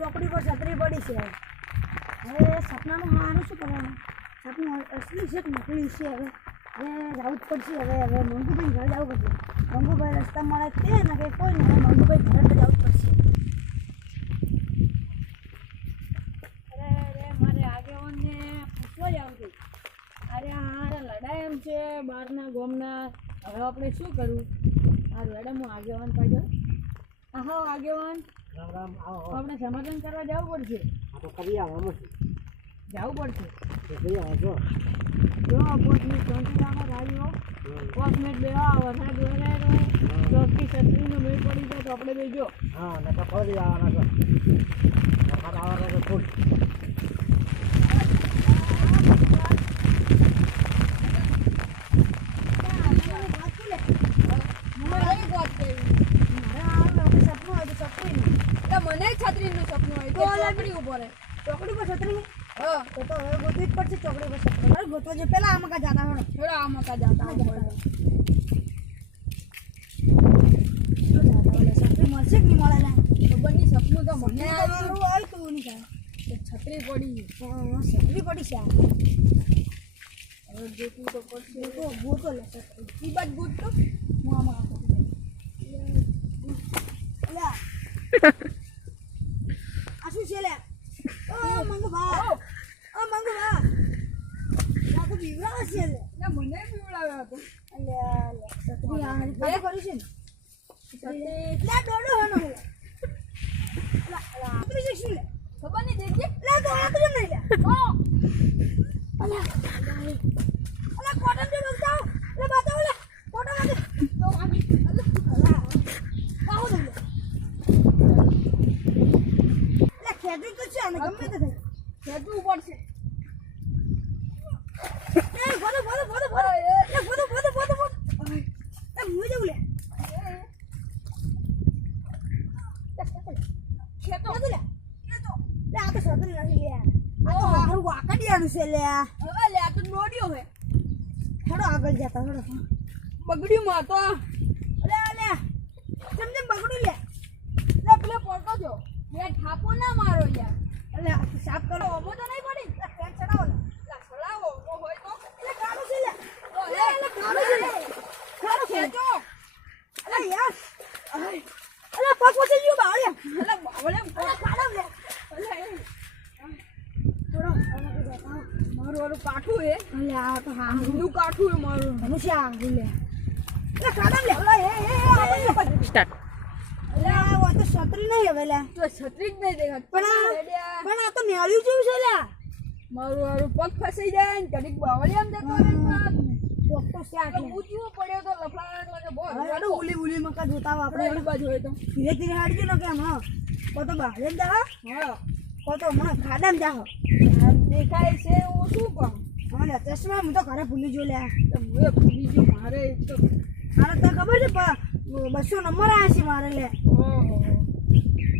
ચોકડી પર છત્રી પડી છે. હવે સપનાનું માનું શું કરવાનું? સપનું અસલી છે કે નકલી છે હવે? હવે જવું જ પડશે હવે હવે મંગુભાઈ ઘરે જવું પડશે. મંગુભાઈ રસ્તા મળે તે ને કે કોઈ નહીં મંગુભાઈ ઘરે તો જવું પડશે. અરે મારે હારે લડાઈ એમ છે બહારના ગોમના. હવે આપણે શું કરવું? આ લડાઈ હું આગેવાન પાડ્યો. હા આગેવાન. રામ રામ આવો આપણે સમાધાન કરવા જવું પડશે. આ તો કરી આવો જવું પડશે. જઈ આવો જો. જો પોત મિનિટ રાજીઓ મિનિટ બેહો વરસાદ વરાય. રહે ચોથી છત્રીનો મેળ પડી જાય તો આપણે બેજો. હા ને તો ફરી આવવાના છો. વરસાદ આવવાના તો ફૂલ મને છત્રીનું સપનું આવ્યું છત્રી ઉપર ચોકડી પર છત્રી હા તો તો છત્રી આમાં આમાં પડી હા, છત્રી પડી આ. હવે તો પડશે. ગોતો ગોતો લે. છત્રી ઈ બાજ ગુડ તો. હું આમાં આ છત્રી અલ્યા આ શું છે લે ઓ મંગુ ભા ઓ મંગુ ભા બીવડા છે એટલે મને છે ને છે તો નહીં લે ઓ અલ્યા અલ્યા કોટન જો બતાવ તો છે. અને ગમે તે થાય ખેંચવું પડશે એ બોલો બોલો બોલો બોલો એ બોલો બોલો બોલો બોલો એ મું જવું લે ખેતો લે લે આ તો સદરી નથી લે આ તો હારું વાકડિયાનું લે હવે લે આ તો દોડ્યો હે. હેડો આગળ જતા હેડો. બગડ્યું માં તો. લે લે જેમ જેમ બગડું લે. લે પેલો પડતો જો. લે ઠાપો ના મારો યાર. લે સાફ કરો. અમો તો નહીં પડી લે ફેન ચડાવો લે લે સડાવો ઓમો હોય તો લે કાળું છે લે તો લે લે કાળું છે લે કાળું છે ખેંચો અલે યાર અલે પગ પહોંચી ગયો બાવળે એટલે બાવળે અલે કાળો લે એટલે થોડો આમાં તો જતા મારું વાળું કાઠું હે અલે આ તો હા ઊંધું કાઠું હે મારું મનુષ્ય આ લે લે કાળો લે એ એ આપણે સ્ટાર્ટ લે આ તો છત્રી નહીં હવે લે તો છત્રી જ નહીં દેખાત પણ. પણ આ તો નેળ્યું જેવું છે લે મારું મારું પગ ફસાઈ જાય ને કડીક બાવળે આમ જતો રહે કોક તો શાક ઊંચું પડ્યો તો લાગે બહુ હેડો ઉલી ઉલી મકા જોતા આપણે એની બાજુ હોય તો ધીરે ધીરે હાડજો ને કેમ હા કો તો બહાર જ જા હા કો તો મને ખાડામાં જા આમ દેખાય છે હું શું કહું હા ચશ્મા હું તો ઘરે ભૂલી જો લે. તો હવે ભૂલી ગયો મારે તો મારે તો ખબર છે બસો નંબર આવ્યા છે મારે લે.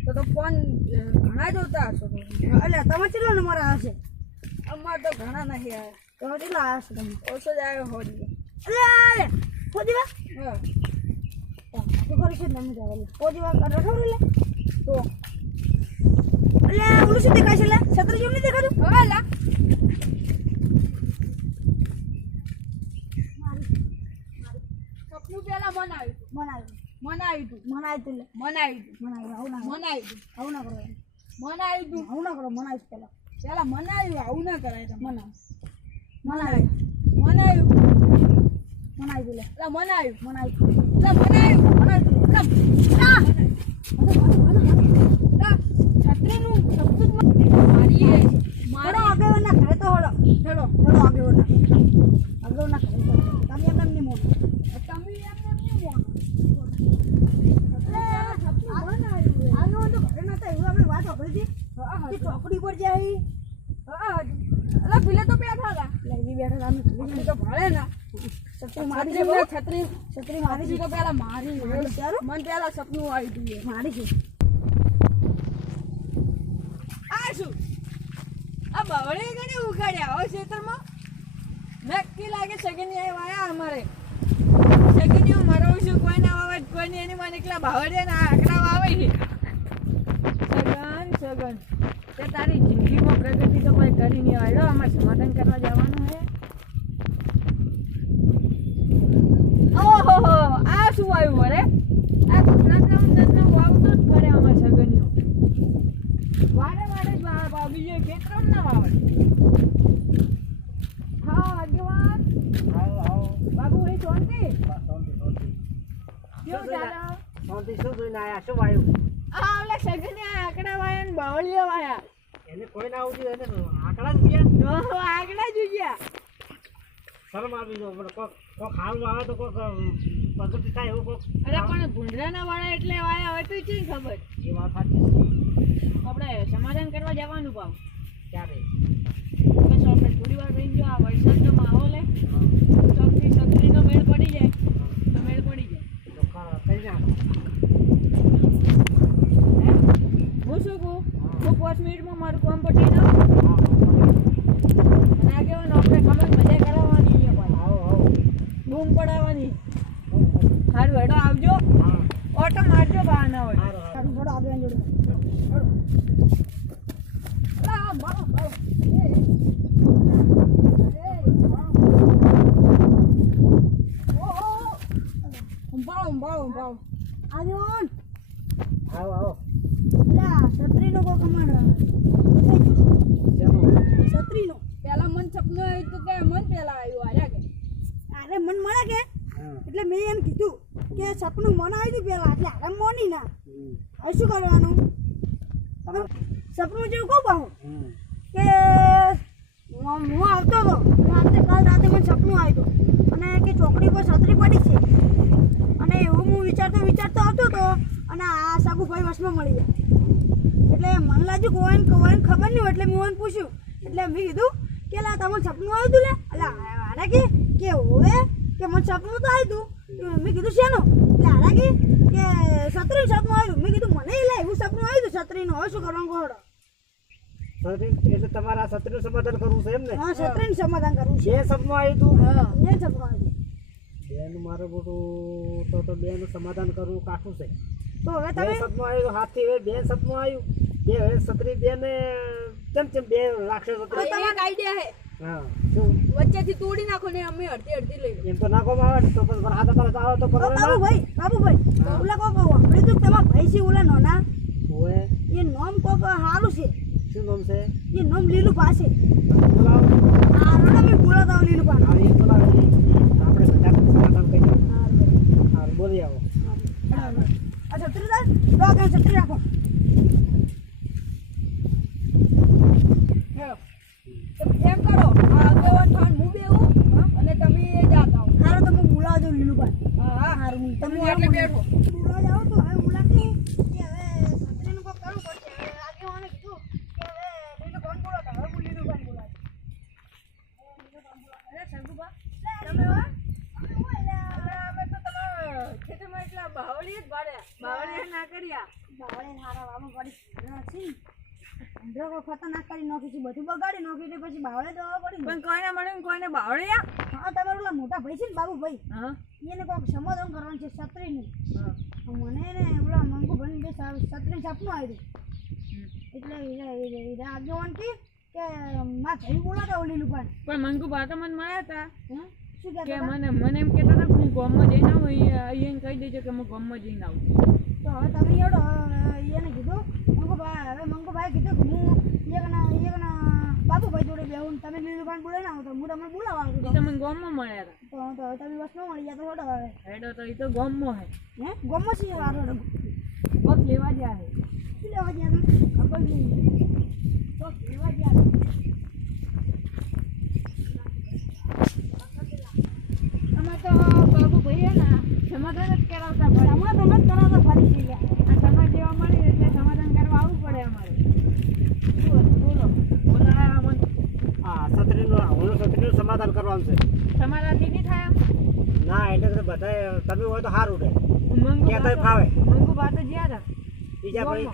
તો તો ફોન ઘણા જોતા હશો એટલે તમે. કેટલો નંબર આવ્યો છે? અમારે તો ઘણા નહીં આવ્યા તમે કેટલો આવ્યો છો તમે? ઓછો જ આવ્યો હોડી એટલે લે ખોદી વા હા. તો કરી છે તમે જાવ લે ખોદી કરો લે? તો? એટલે ઓલું શું દેખાય છે એટલે છત્રી જેમ નહીં દેખાતું? હવે લા સપનું પેલા મન આવ્યું હતું. મને આવ્યું મન આવ્યું હતું. મને આવ્યું તું લે મન ના મનાવી તું. આવું ના કરો મન આવ્યું હતું. આવું ના કરો. મનાવીશ પેલા. પેલા મન આવું ના કરાય તો મને મને આવ્યું મન આવ્યું મને આવ્યું લે. એટલે મન આવ્યું મને આવ્યું એટલે મન આવ્યું મને આવ્યું લે લા, છત્રીનું સપનું જ મને- મારી આગેવાનના ઘરે તો હેડો. હેડો. હેડો આગેવાનના. આગેવાનના ઘરે તો. તમે એમ નહીં મોનો તમે એમ એમ નહીં મોનો. આગેવાન તો ઘરે નતા એવું આપણે વાત સાંભળી હતી હા, હા. કે ચોકડી પર જાય હા, હા. પેલે તો બેઠા હતા. લઈ બેઠા મને તો ભળે ના. છત્રી મારી છે છત્રી. છત્રી મારી છે. તો પેલા મારી છે, મને પેલા સપનું આવી હતું મારી છે. આ શું? આ બાવળે ગણે ઉગાડ્યા હવે ખેતરમાં? નક્કી લાગે સગીની આય વાયા અમારે. સગીની મારો શું કોઈ ના વાવે કોઈ એની મને એકલા બાવળે ના આકડા વાવે છે. તે તારી જિંદગીમાં પ્રગતિ તો કોઈ કરી નહીં આવ્યો આમાં સમાધાન કરવા જવાનું હે ઓહો આ શું આવ્યું આ નતનમ વાવતો જ ફરે આમાં સગનીઓ વારે વારે જ વાવે બીજો ખેતરમ ના વાવે. હા આગેવાન. આવો આવો. બાબુ એ શાંતિ? શાંતિ શાંતિ. કેવું ચાલે? શાંતિ શું જોઈને આયા? શું વાયું? આ ઓલા સગને આંકડા વાયા ને વાયા. એને કોઈ ના આવતી એને આંકડા જ ગયા. ઓહો આંકડા જોયા શરમ આવી ગયો. પણ કોક કોક હારું આવે તો કોક થાય એવું કોક અરે પણ ભૂંડરાના વાળા એટલે વાયા હોય તો ચી ખબર? એ વાત સાચી આપણે સમાધાન કરવા જવાનું પાવ ક્યારે? બસ આપણે થોડી વાર રહીને જો આ વરસાદનો માહોલ હે ચોકથી છત્રીનો મેળ પડી જાય તો મેળ પડી જાય તો ક- કઈ નાખો હે હું શું કહું હું પાંચ મિનિટમાં મારું કામ પટી દઉં હા, અને આગેવાનો આપણે ખબર મજા કરાવવાની છે પાછી. આવો આવો બૂમ પડાવવાની સારું હેડો આવજો હા ઓટો મારજો બહાના હોય સારું સારું સારું થોડો આગળ જોડે આ બાળો, બાળો. ઊંભાળો, ઊંભાળો, ઊંભાળો. આગેવાન આવો આવો પેલા છત્રીનો કોક અમારે જેમાં છત્રીનો પેલા મન સપનું આવ્યું તું કે મન પેલા આવ્યું આર્યા કે અરે મન મળે કે હા એટલે મેં એમ કીધું કે સપનું મને આવ્યું પેલા. એટલે આરામ મોની ના. હવે શું કરવાનું? તમારે સપનું જેવું કહું પાહું કે હું હું આવતો હતો. રાતે કાલ રાતે મને સપનું આવ્યું હતું. અને કે ચોકડી પર છત્રી પડી છે. અને એવું હું વિચારતો વિચારતો આવતો હતો અને આ સાગુભાઈ વસમાં મળી ગયા. એટલે મને લાગ્યું કોઈને કોઈને ખબર નહીં હોય એટલે મેં પૂછ્યું. એટલે મેં કીધું કે લા તમને સપનું આવ્યું હતું લે. એટલે આરા કે કે હોય કે મને સપનું તો આવ્યું હતું મેં કીધું શેનું? એટલે આરા કે? કે છત્રીનું સપનું આવ્યું? મેં કીધું મને એટલે એવું સપનું આવ્યું છત્રીનું? હવે શું કરવાનું કહો એટલે તમારા સત્રીનું સમાધાન કરવું છે એમ ને? હા છત્રીનું સમાધાન કરવું છે. બે સપનું આવ્યું હતું જે સપનું આવ્યું. બેન મારે બોટું તો તો બેન સમાધાન કરવું કાઠું છે. તો હવે તમે? સપનું આવ્યું હાથી હવે બે સપનું આવ્યું. બે હવે સત્રી બે ને કેમ કેમ બે રાક્ષસ હતા એક આઈડિયા હે હા. વચ્ચેથી તોડી નાખો ને અમે અડધી અડધી લઈ એમ તો નાખો માં તો પછી હાથ પર આવો તો ઓ બાબુ ભાઈ બાબુ ભાઈ ઓલા કોક આપણે તો તમારા ભાઈ છે ઓલા નોના. ઓએ? એ નોમ કોક સારું છે. શું નામ છે? એ નોમ લીલું પાસે બોલાવો આ રોડા મે બોલા આવું લીલું પાસે હા એ બોલાવો. આપણે બધા કામ કરી સારું બોલી આવો. અચ્છા છત્રી દાર તો આ કાંઈ રાખો હેલો તો એમ કરો આ આગેવાન થાન હું બેહું અને તમે એ જાતા હો હારો તમે બોલાવજો લીલું પાન હા હા હારું હું તમે તમે એટલે બેઠો બોલાવા જાઓ તો હવે બોલાતી કે હવે છત્રીનું કોક કરવું પડશે હવે આગેવાને કીધું કે હવે લીલું પાન બોલાવતા હવે હું લીલું પાન બોલાવું અરે શંકુબા તમે હવે અમે હું એટલે અમે અમે તો તમારા ખેતરમાં એટલા બાવળી જ ભાડ્યા બાવળી ના કર્યા બાવળે હારા વાવા પડી નથી અંધરો ખતરનાક કરી નાખી છે બધું બગાડી નાખ્યું એટલે પછી બાવળે દવા પડી. પણ કોઈને મળે કોઈને બાવળ્યા હા તમારા ઓલા મોટા ભાઈ છે ને બાબુભાઈ હા એને કોઈક સમાધાન કરવાનું છે છત્રીનું મને ને ઓલા મંગુ ભાઈ છત્રી છાપનું આવ્યું એટલે આગેવાન કે કે માં થઈ બોલાતા ઓલી લુકાન પણ મંગુ બા તો મને મળ્યા હતા શું કે મને મને એમ કહેતા હતા હું ગામમાં જઈને આવું અહીંયા કહી દેજો કે હું ગામમાં જઈને આવું. તો હવે તમે એડો એને કીધું મંગુભાઈ હવે મંગુભાઈ કીધું કે હું એકના એકના બાબુભાઈ જોડે બેહું તમે લીલુભાઈ બોલે ના તો હું તમને બોલાવવા આવું આવતો તો. મને ગામમાં મળ્યા હતા તો તો હવે તમે બસમાં મળી ગયા તો હેડો હવે. હેડો તો એ તો ગામમાં હે. હે? ગમો છે વારો પગ લેવા ગયા હે શું લેવા તમે? ખબર નહીં. તો તો સમાધાન તો કરવાનું છે. તમારાથી નહીં થાય ના એટલે તો બધા તમે હોય તો સારું રહે કહેતાંય બા ફાવે. તો- મંગુ બા તો ગયા હતા બીજા ભાઈ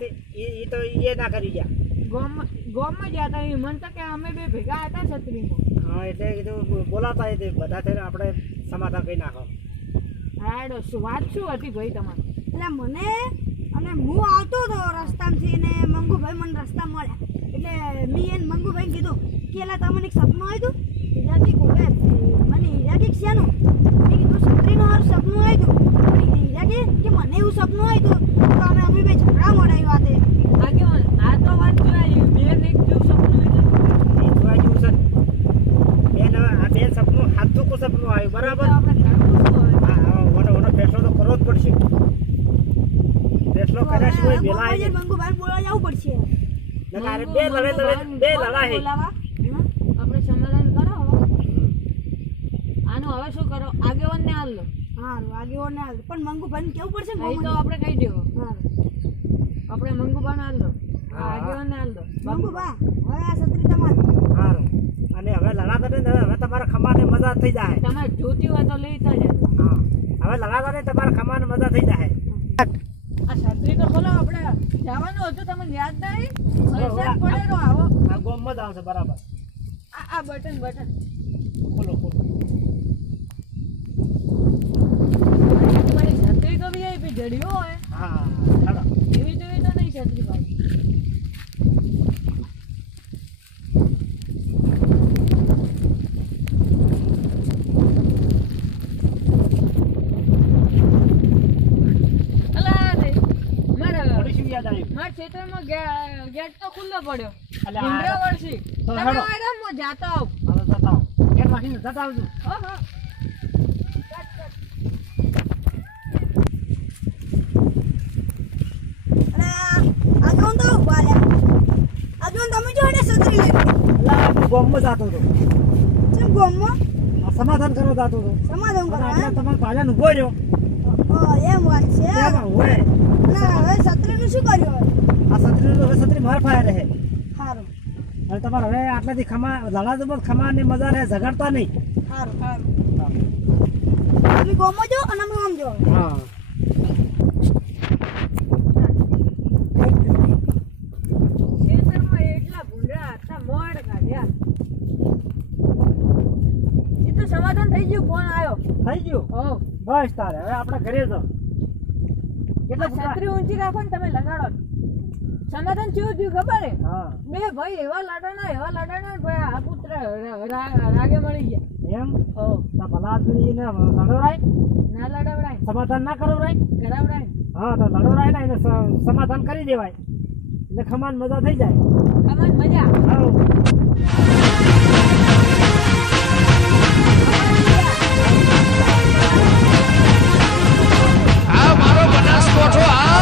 એ તો એ ના કરી ગયા. ગામમાં ગયા હતા એ મન તો કે અમે બે ભેગા હતા છત્રીમાં. હા એટલે કીધું બોલાતા એ બધા થઈને આપણે સમાધાન કરી નાખો. હાડો શું વાત શું હતી ભાઈ તમારે? એટલે મને અને હું આવતો હતો રસ્તામાંથી ને મંગુભાઈ મને રસ્તા મળ્યા. એટલે મેં એને મંગુભાઈ કીધું કે એટલે તમને એક સપનું આવ્યું હીરા કી કોવે મને હીરા કી શેનું મેં કીધું છત્રીનું સપનું આવ્યું હતું હીરા કે કે મને એવું સપનું આવ્યું હતું તો અમે અમે બે ઝઘડા મોડાઈ વાતે આગેવાન આ તો વાત જોઈ બેન એક જેવું સપનું એટલે એ જોવા જેવું છે બેન હવે આ બેન સપનું હાથું કો સપનું આવ્યું બરાબર? હા હા ઓનો ઓનો ફેસલો તો કરવો જ પડશે. ફેસલો કર્યા સિવાય વેલા આવી મંગુભાઈ બોલવા જવું પડશે જાય બે લડે લડે બે લડા હે. આપણે સમાધાન કરો આનું હવે શું કરો? આગેવાનને હાલ લો. હારું આગેવો ને હાલ પણ મંગુભાઈને કેવું પડશે ને તો આપણે કહી દેવું. હારું. આપણે મંગુબાને હાલ દો. આગેવાનને હાલ દો મંગુભા હવે આ સત્રી તમારી. નહીં ને હવે તમારા ખમાને મજા થઈ જાય. તમે જોતી હોય તો લેતા જાય. હા. હવે લગાડો ને તમારા ખમાને મજા થઈ જાય. આ છત્રી તો બોલો આપણે જવાનું હતું તમને યાદ નહીં? વરસાદ પડેલો આવો. આ ગોમમાં જ આવશે બરાબર. આ આ બટન બટન. ખોલો ખોલો. છત્રી તો વીઆઈપી જડ્યો હોય. હા એવી તો નહીં છત્રી અલા રે મારા થોડી શું યાદ આવ્યું મારા ખેતરમાં ગેટ તો ખુલ્લો પડ્યો. અલા, વળશી. તમે હેડો. હું જાતો આવું. હવે જતા આવો. ગેટ વાગીને જતા આવજો. ઓહો. ગોમમાં જતો હતો. ચમ ગોમમાં? સમાધાન કરવા જતો હતો. સમાધાન કરો અને એમ? આટલા તમારા ભાઈલાને ઊભો રહ્યો. એમ વાત છે. હવે છત્રીનું શું કર્યું આ છત્રી હવે છત્રી માર ફાયા રહે. સારું અને તમારે હવે આટલાથી ખમા લડાતો બસ ખમાની મજા રહે ઝઘડતા નહીં. સારું સારું તમે ગોમમાં જો અને અમે આમ જો હા. એટલા મોડ કાઢ્યા. એ સમાધાન થઈ ગયું ફોન આવ્યો. થઈ ગયું? બસ તારે હવે આપણે ઘરે જો કેટલા છત્રી ઊંચી રાખો ને તમે લગાડો. સનાતન થયું થયું ખબર હે? બે ભાઈ એવા લાડાના એવા લાડાના ભાઈ આ પુત્ર રાગે મળી ગયા. એમ? ઓ તા ભલા આદમીને લડવડાય ના લડવડાય સમાધાન ના કરાવડાય કરાવડાય હા તો લડવડાય ને એને સમાધાન કરી દેવાય. એટલે ખમાન મજા થઈ જાય. ખમાન મજા. હા આ મારો બનાસકોઠો આ